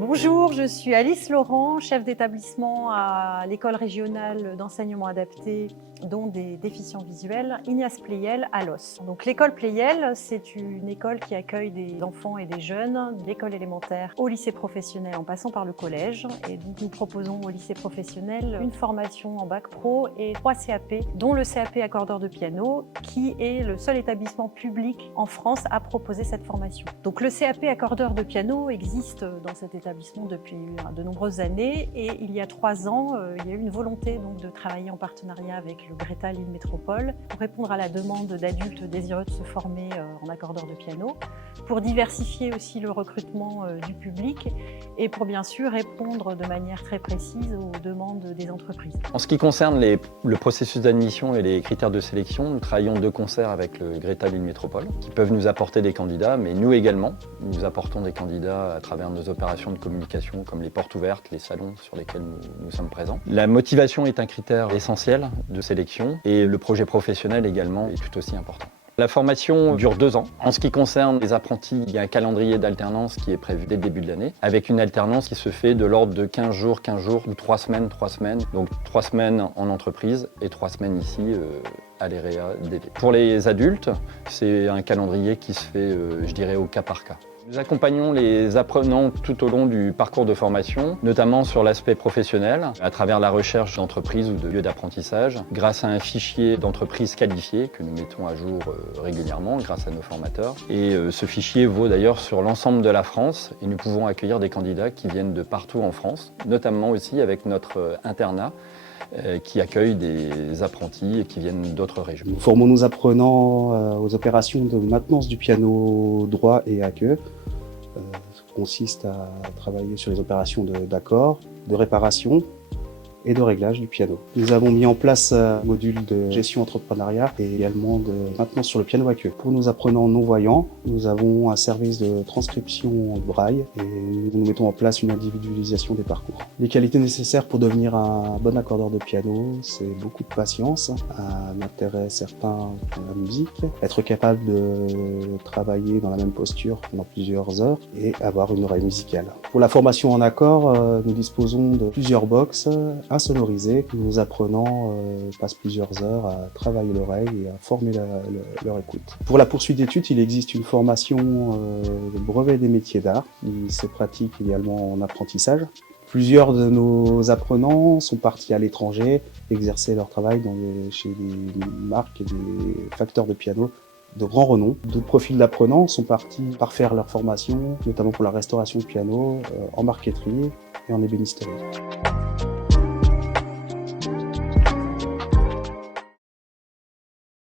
Bonjour, je suis Alice Laurent, chef d'établissement à l'école régionale d'enseignement adapté dont des déficients visuels, Ignace Pleyel à Los. Donc l'école Pleyel, c'est une école qui accueille des enfants et des jeunes de l'école élémentaire au lycée professionnel en passant par le collège. Et donc nous proposons au lycée professionnel une formation en bac pro et 3 CAP, dont le CAP accordeur de piano, qui est le seul établissement public en France à proposer cette formation. Donc le CAP accordeur de piano existe dans cet établissement depuis de nombreuses années et il y a 3 ans, il y a eu une volonté donc de travailler en partenariat avec le Greta Lille Métropole pour répondre à la demande d'adultes désireux de se former en accordeur de piano, pour diversifier aussi le recrutement du public et pour bien sûr répondre de manière très précise aux demandes des entreprises. En ce qui concerne le processus d'admission et les critères de sélection, nous travaillons de concert avec le Greta Lille Métropole qui peuvent nous apporter des candidats, mais nous également, nous apportons des candidats à travers nos opérations de communication comme les portes ouvertes, les salons sur lesquels nous sommes présents. La motivation est un critère essentiel de sélection et le projet professionnel également est tout aussi important. La formation dure 2 ans. En ce qui concerne les apprentis, il y a un calendrier d'alternance qui est prévu dès le début de l'année, avec une alternance qui se fait de l'ordre de 15 jours, ou 3 semaines. Donc 3 semaines en entreprise et 3 semaines ici à l'EREA DV. Pour les adultes, c'est un calendrier qui se fait, je dirais, au cas par cas. Nous accompagnons les apprenants tout au long du parcours de formation, notamment sur l'aspect professionnel, à travers la recherche d'entreprises ou de lieux d'apprentissage, grâce à un fichier d'entreprises qualifiées que nous mettons à jour régulièrement grâce à nos formateurs. Et ce fichier vaut d'ailleurs sur l'ensemble de la France et nous pouvons accueillir des candidats qui viennent de partout en France, notamment aussi avec notre internat qui accueille des apprentis qui viennent d'autres régions. Nous formons nos apprenants aux opérations de maintenance du piano droit et à queue. Ça consiste à travailler sur les opérations d'accord, de réparation et de réglage du piano. Nous avons mis en place un module de gestion entrepreneuriat et également de maintenance sur le piano à queue. Pour nos apprenants non-voyants, nous avons un service de transcription braille et nous mettons en place une individualisation des parcours. Les qualités nécessaires pour devenir un bon accordeur de piano, c'est beaucoup de patience, un intérêt certain pour la musique, être capable de travailler dans la même posture pendant plusieurs heures et avoir une oreille musicale. Pour la formation en accord, nous disposons de plusieurs box insonorisés. Nos apprenants passent plusieurs heures à travailler l'oreille et à former leur écoute. Pour la poursuite d'études, il existe une formation de brevet des métiers d'art qui se pratique également en apprentissage. Plusieurs de nos apprenants sont partis à l'étranger exercer leur travail chez des marques et des facteurs de piano de grand renom. D'autres profils d'apprenants sont partis parfaire leur formation, notamment pour la restauration de piano, en marqueterie et en ébénisterie.